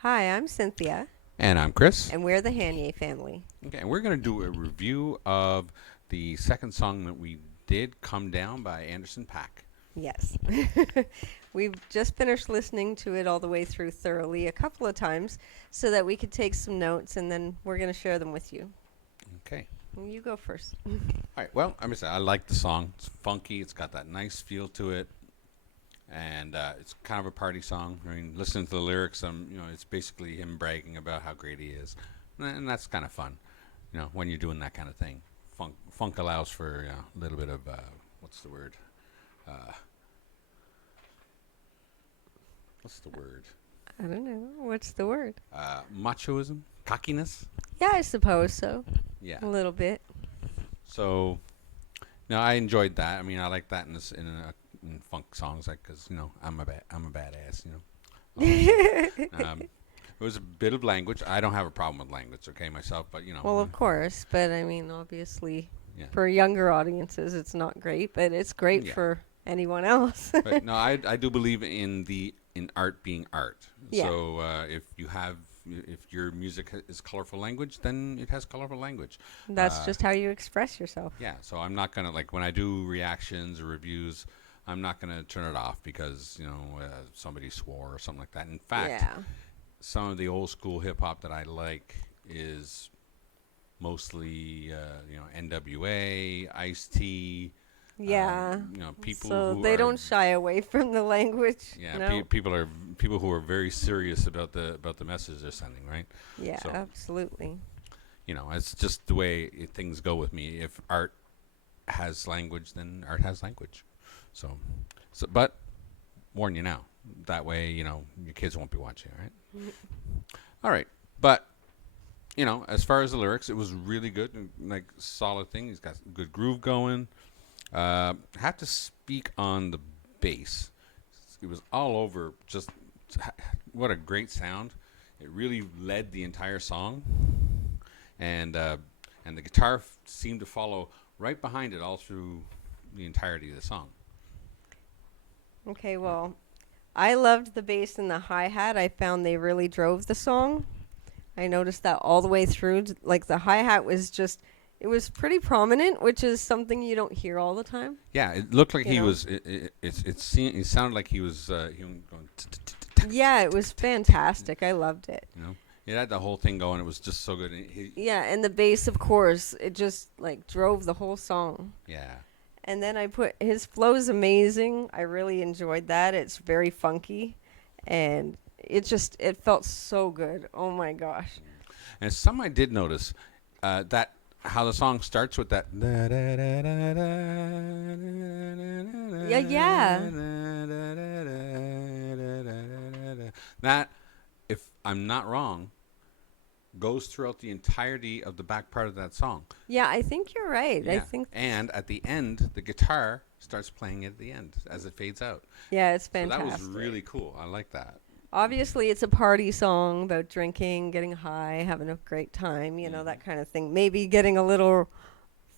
Hi, I'm Cynthia, And I'm Chris. and we're the Hanye family. Okay, and we're going to do a review of the second song that we did, Come Down by Anderson Paak. Yes. We've just finished listening to it all the way through thoroughly a couple of times so that we could take some notes and then we're going to share them with you. Okay. You go first. All right, well, I'm going to say I like the song. It's funky, it's got that nice feel to it, and it's kind of a party song. I mean, listening to the lyrics, it's basically him bragging about how great he is. And that's kind of fun, when you're doing that kind of thing. Funk allows for a little bit of, what's the word? Uh, what's the word? I don't know. What's the word? Machoism? Cockiness? Yeah, I suppose so. Yeah. A little bit. So, I enjoyed that. I mean, I like that in funk songs, like because I'm a badass. It was a bit of language. I don't have a problem with language, okay, myself, but Well, of course, but I mean, obviously, yeah, for younger audiences, it's not great, but it's great yeah. for anyone else. But no, I do believe in art being art. Yeah. So if your music is colorful language, then it has colorful language. That's just how you express yourself. Yeah, so I'm not gonna like when I do reactions or reviews, I'm not gonna turn it off because somebody swore or something like that. In fact, Yeah. some of the old school hip hop that I like is mostly NWA, Ice T. Yeah. People So who they are don't shy away from the language. yeah, No. people who are very serious about the message they're sending, right? Yeah, So absolutely. it's just the way things go with me. If art has language, then art has language. So, but warn you now. That way, your kids won't be watching, right? All right, but as far as the lyrics, it was really good, like solid thing. He's got good groove going. Have to speak on the bass. It was all over. Just what a great sound! It really led the entire song, and the guitar seemed to follow right behind it all through the entirety of the song. Okay, well, I loved the bass and the hi-hat. I found they really drove the song. I noticed that all the way through. Like the hi-hat was just, it was pretty prominent, which is something you don't hear all the time. Yeah, it looked like You he know? was. It sounded like he was. He was going. Yeah, it was fantastic. I loved it. It had the whole thing going. It was just so good. Yeah, and the bass, of course, it just like drove the whole song. Yeah. And then I put his flow's amazing. I really enjoyed that. It's very funky, and it felt so good. Oh my gosh. And some I did notice that how the song starts with that. Yeah, yeah. That, if I'm not wrong, goes throughout the entirety of the back part of that song. Yeah, I think you're right. I think and at the end, the guitar starts playing at the end as it fades out. yeah, it's So fantastic. that was really cool. I like that. Obviously, it's a party song about drinking, getting high, having a great time, that kind of thing. Maybe getting a little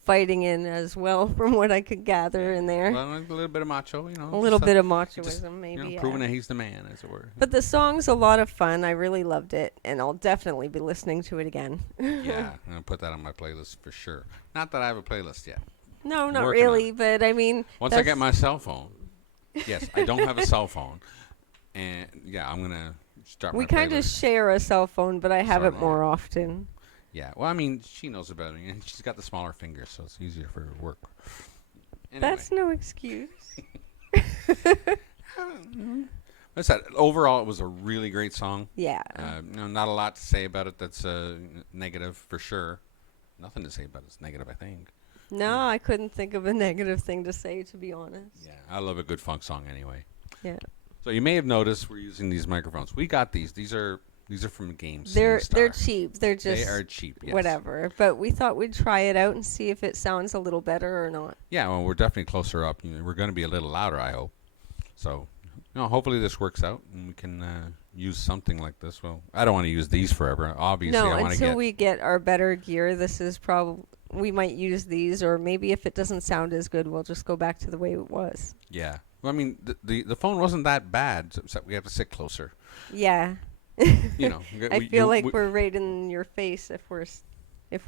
fighting in as well, from what I could gather in there. Well, a little bit of macho, A little bit of machoism, just, maybe. proving that he's the man, as it were. But the song's a lot of fun. I really loved it, and I'll definitely be listening to it again. Yeah, I'm gonna put that on my playlist for sure. Not that I have a playlist yet. No, not Working on really, it. but I mean, Once I get my cell phone, yes, I don't have a cell phone, and yeah, I'm gonna start. we my kind of playlist. share a cell phone, but I have Sort it of, more yeah. often. Yeah, well, I mean, she knows about it, and she's got the smaller fingers, so it's easier for her to work. Anyway. That's no excuse. What's that? Overall, it was a really great song. Yeah. Not a lot to say about it that's negative for sure. Nothing to say about it's negative, I think. No, I couldn't think of a negative thing to say, to be honest. Yeah, I love a good funk song anyway. Yeah. So you may have noticed we're using these microphones. We got these. These are from Games. They're cheap. They're just they are cheap. Yes. whatever. But we thought we'd try it out and see if it sounds a little better or not. Yeah, well, we're definitely closer up. We're going to be a little louder, I hope. So, hopefully this works out and we can use something like this. Well, I don't want to use these forever. Obviously, No, I want to until get. we get our better gear, this is probably we might use these, or maybe if it doesn't sound as good, we'll just go back to the way it was. Yeah. Well, I mean, the phone wasn't that bad, except we have to sit closer. Yeah. You know, I feel like we're right in your face if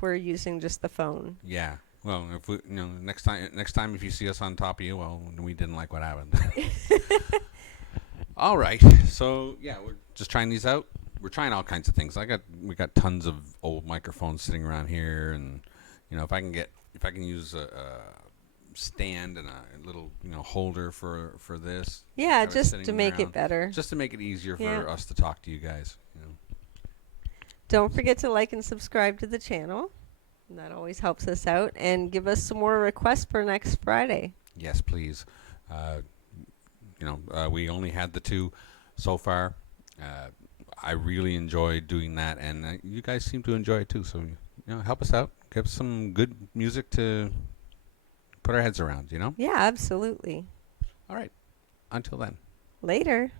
we're using just the phone. yeah. Well, if we, next time if you see us on top of you, well, we didn't like what happened. All right. So yeah, we're just trying these out. We're trying all kinds of things. We got tons of old microphones sitting around here, and if I can use a stand and a little holder for this, Yeah, have it just to sitting make it around, better. just to make it easier Yeah. for us to talk to you guys. Don't forget to like and subscribe to the channel. That always helps us out. And give us some more requests for next Friday. Yes, please. We only had the two so far. I really enjoyed doing that, and you guys seem to enjoy it too. So, help us out. Give us some good music to put our heads around. Yeah, absolutely. All right. Until then. Later.